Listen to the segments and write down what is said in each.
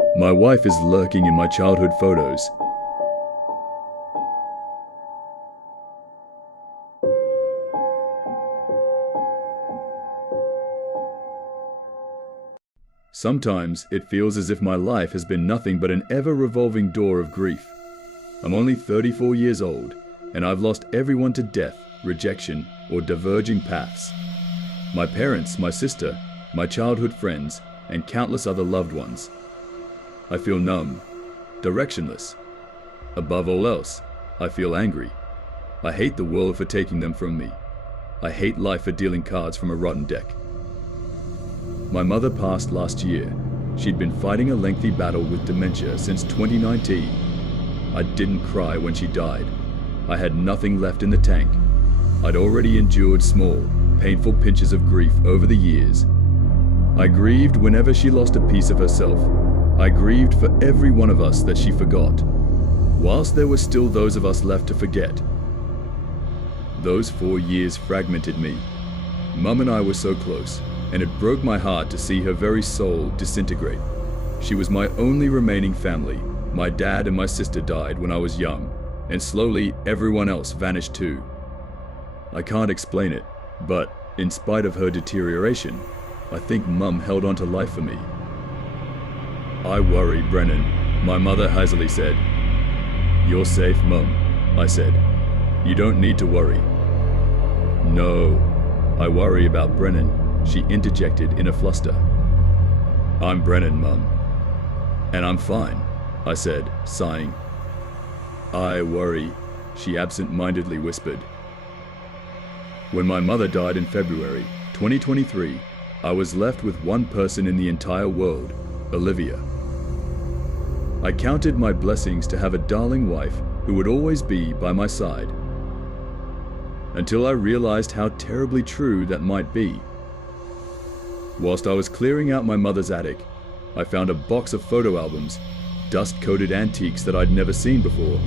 My wife is lurking in my childhood photos. Sometimes it feels as if my life has been nothing but an ever-revolving door of grief. I'm only 34 years old, and I've lost everyone to death, rejection, or diverging paths. My parents, my sister, my childhood friends, and countless other loved ones. I feel numb, directionless. Above all else, I feel angry. I hate the world for taking them from me. I hate life for dealing cards from a rotten deck. My mother passed last year. She'd been fighting a lengthy battle with dementia since 2019. I didn't cry when she died. I had nothing left in the tank. I'd already endured small, painful pinches of grief over the years. I grieved whenever she lost a piece of herself. I grieved for every one of us that she forgot, whilst there were still those of us left to forget. Those 4 years fragmented me. Mum and I were so close, and it broke my heart to see her very soul disintegrate. She was my only remaining family. My dad and my sister died when I was young, and slowly everyone else vanished too. I can't explain it, but in spite of her deterioration, I think Mum held on to life for me. I worry, Brennan, my mother hazily said. You're safe, Mum, I said. You don't need to worry. No, I worry about Brennan, she interjected in a fluster. I'm Brennan, Mum. And I'm fine, I said, sighing. I worry, she absent-mindedly whispered. When my mother died in February 2023, I was left with one person in the entire world, Olivia. I counted my blessings to have a darling wife who would always be by my side. Until I realized how terribly true that might be. Whilst I was clearing out my mother's attic, I found a box of photo albums, dust-coated antiques that I'd never seen before.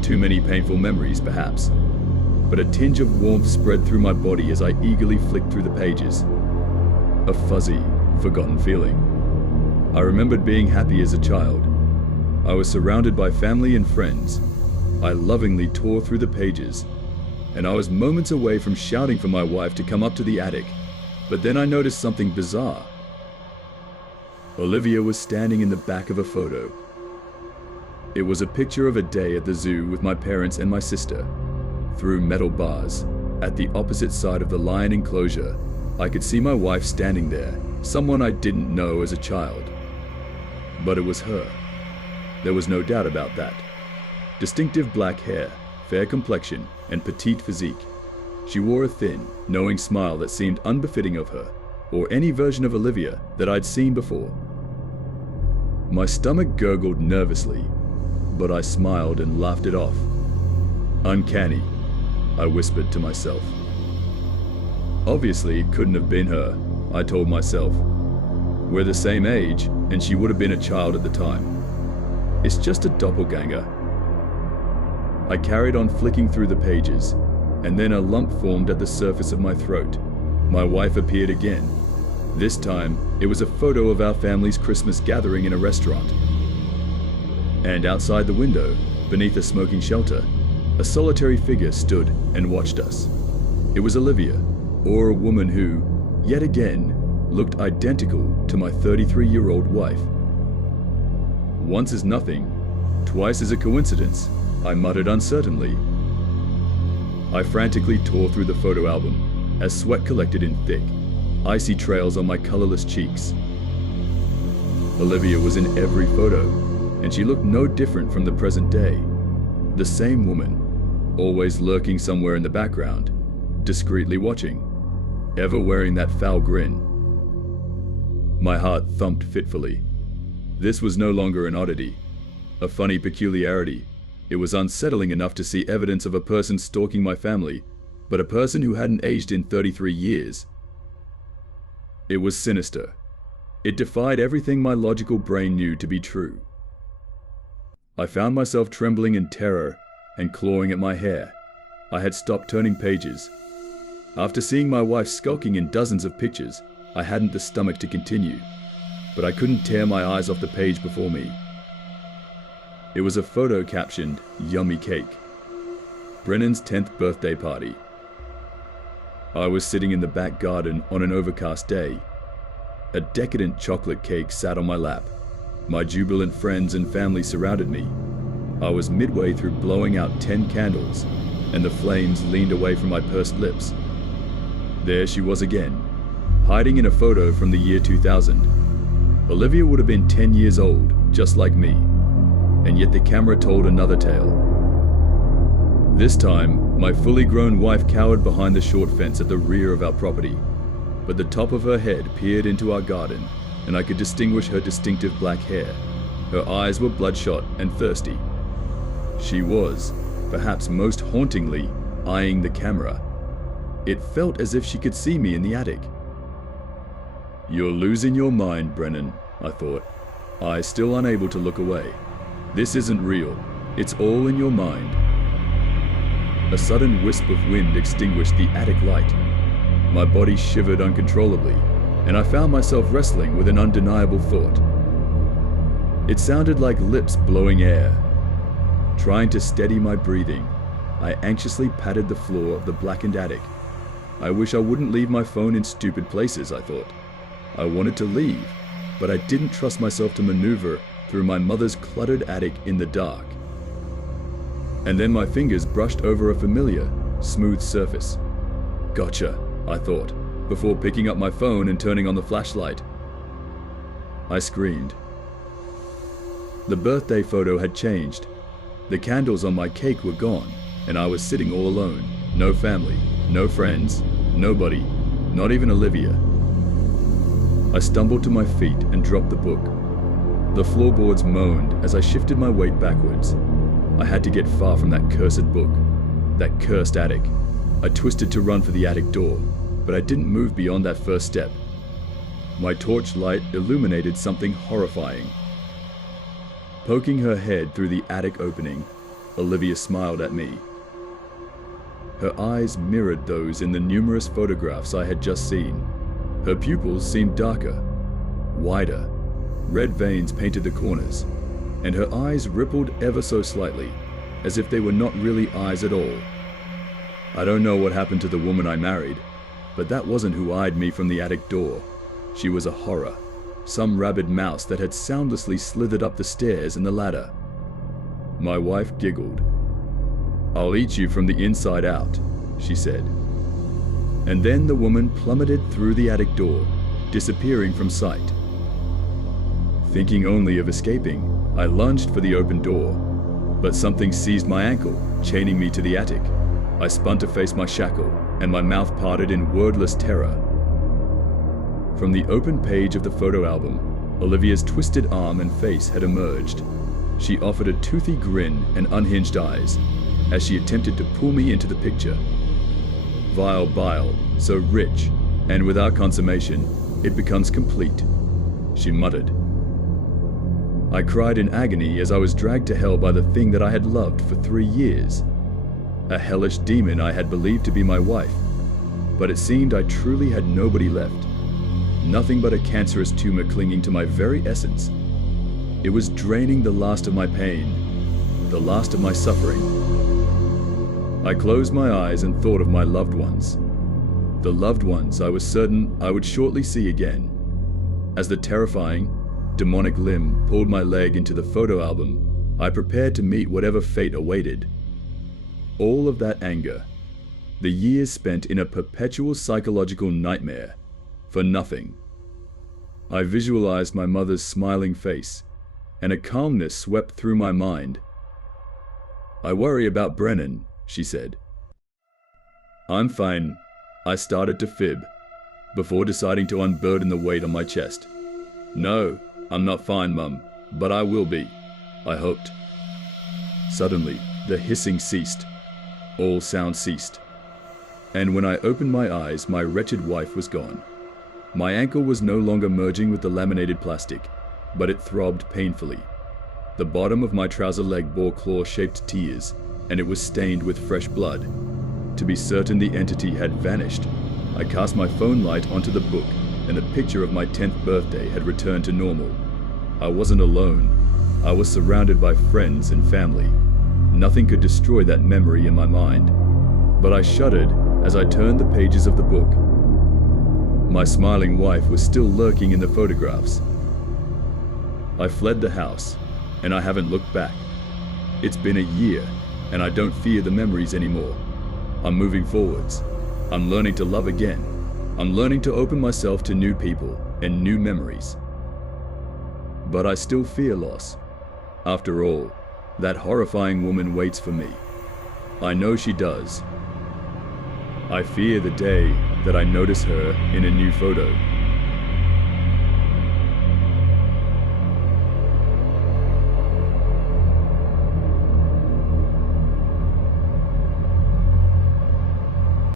Too many painful memories, perhaps. But a tinge of warmth spread through my body as I eagerly flicked through the pages. A fuzzy, forgotten feeling. I remembered being happy as a child. I was surrounded by family and friends. I lovingly tore through the pages, and I was moments away from shouting for my wife to come up to the attic. But then I noticed something bizarre. Olivia was standing in the back of a photo. It was a picture of a day at the zoo with my parents and my sister. Through metal bars, at the opposite side of the lion enclosure, I could see my wife standing there, someone I didn't know as a child. But it was her. There was no doubt about that. Distinctive black hair, fair complexion, and petite physique. She wore a thin, knowing smile that seemed unbefitting of her, or any version of Olivia that I'd seen before. My stomach gurgled nervously, but I smiled and laughed it off. Uncanny, I whispered to myself. Obviously, it couldn't have been her, I told myself. We're the same age, and she would have been a child at the time. It's just a doppelganger. I carried on flicking through the pages, and then a lump formed at the surface of my throat. My wife appeared again. This time, it was a photo of our family's Christmas gathering in a restaurant. And outside the window, beneath a smoking shelter, a solitary figure stood and watched us. It was Olivia, or a woman who, yet again, looked identical to my 33-year-old wife. Once is nothing, twice is a coincidence, I muttered uncertainly. I frantically tore through the photo album as sweat collected in thick, icy trails on my colorless cheeks. Olivia was in every photo, and she looked no different from the present day. The same woman, always lurking somewhere in the background, discreetly watching, ever wearing that foul grin. My heart thumped fitfully. This was no longer an oddity, a funny peculiarity. It was unsettling enough to see evidence of a person stalking my family, but a person who hadn't aged in 33 years. It was sinister. It defied everything my logical brain knew to be true. I found myself trembling in terror and clawing at my hair. I had stopped turning pages. After seeing my wife skulking in dozens of pictures, I hadn't the stomach to continue. but I couldn't tear my eyes off the page before me. It was a photo captioned, "Yummy Cake." Brennan's 10th birthday party. I was sitting in the back garden on an overcast day. A decadent chocolate cake sat on my lap. My jubilant friends and family surrounded me. I was midway through blowing out 10 candles, and the flames leaned away from my pursed lips. There she was again, hiding in a photo from the year 2000. Olivia would have been 10 years old, just like me, and yet the camera told another tale. This time, my fully grown wife cowered behind the short fence at the rear of our property, but the top of her head peered into our garden, and I could distinguish her distinctive black hair. Her eyes were bloodshot and thirsty. She was, perhaps most hauntingly, eyeing the camera. It felt as if she could see me in the attic. "You're losing your mind, Brennan," I thought, eyes still unable to look away. "This isn't real. It's all in your mind." A sudden wisp of wind extinguished the attic light. My body shivered uncontrollably, and I found myself wrestling with an undeniable thought. It sounded like lips blowing air. Trying to steady my breathing, I anxiously patted the floor of the blackened attic. I wish I wouldn't leave my phone in stupid places, I thought. I wanted to leave, but I didn't trust myself to maneuver through my mother's cluttered attic in the dark. And then my fingers brushed over a familiar, smooth surface. "Gotcha," I thought, before picking up my phone and turning on the flashlight. I screamed. The birthday photo had changed. The candles on my cake were gone, and I was sitting all alone. No family, no friends, nobody, not even Olivia. I stumbled to my feet and dropped the book. The floorboards moaned as I shifted my weight backwards. I had to get far from that cursed book, that cursed attic. I twisted to run for the attic door, but I didn't move beyond that first step. My torchlight illuminated something horrifying. Poking her head through the attic opening, Olivia smiled at me. Her eyes mirrored those in the numerous photographs I had just seen. Her pupils seemed darker, wider. Red veins painted the corners, and her eyes rippled ever so slightly, as if they were not really eyes at all. I don't know what happened to the woman I married, but that wasn't who eyed me from the attic door. She was a horror, some rabid mouse that had soundlessly slithered up the stairs and the ladder. My wife giggled. "I'll eat you from the inside out," she said. And then the woman plummeted through the attic door, disappearing from sight. Thinking only of escaping, I lunged for the open door, but something seized my ankle, chaining me to the attic. I spun to face my shackle, and my mouth parted in wordless terror. From the open page of the photo album, Olivia's twisted arm and face had emerged. She offered a toothy grin and unhinged eyes as she attempted to pull me into the picture. Vile bile, so rich, and without consummation, it becomes complete, she muttered. I cried in agony as I was dragged to hell by the thing that I had loved for 3 years. A hellish demon I had believed to be my wife, but it seemed I truly had nobody left. Nothing but a cancerous tumor clinging to my very essence. It was draining the last of my pain, the last of my suffering. I closed my eyes and thought of my loved ones. The loved ones I was certain I would shortly see again. As the terrifying, demonic limb pulled my leg into the photo album, I prepared to meet whatever fate awaited. All of that anger, the years spent in a perpetual psychological nightmare, for nothing. I visualized my mother's smiling face, and a calmness swept through my mind. "I worry about Brennan," she said. "I'm fine," I started to fib, before deciding to unburden the weight on my chest. "No, I'm not fine, Mum, but I will be," I hoped. Suddenly, the hissing ceased. All sound ceased. And when I opened my eyes, my wretched wife was gone. My ankle was no longer merging with the laminated plastic, but it throbbed painfully. The bottom of my trouser leg bore claw-shaped tears, and it was stained with fresh blood. To be certain the entity had vanished, I cast my phone light onto the book and the picture of my 10th birthday had returned to normal. I wasn't alone. I was surrounded by friends and family. Nothing could destroy that memory in my mind. But I shuddered as I turned the pages of the book. My smiling wife was still lurking in the photographs. I fled the house, and I haven't looked back. It's been a year, and I don't fear the memories anymore. I'm moving forwards. I'm learning to love again. I'm learning to open myself to new people and new memories. But I still fear loss. After all, that horrifying woman waits for me. I know she does. I fear the day that I notice her in a new photo.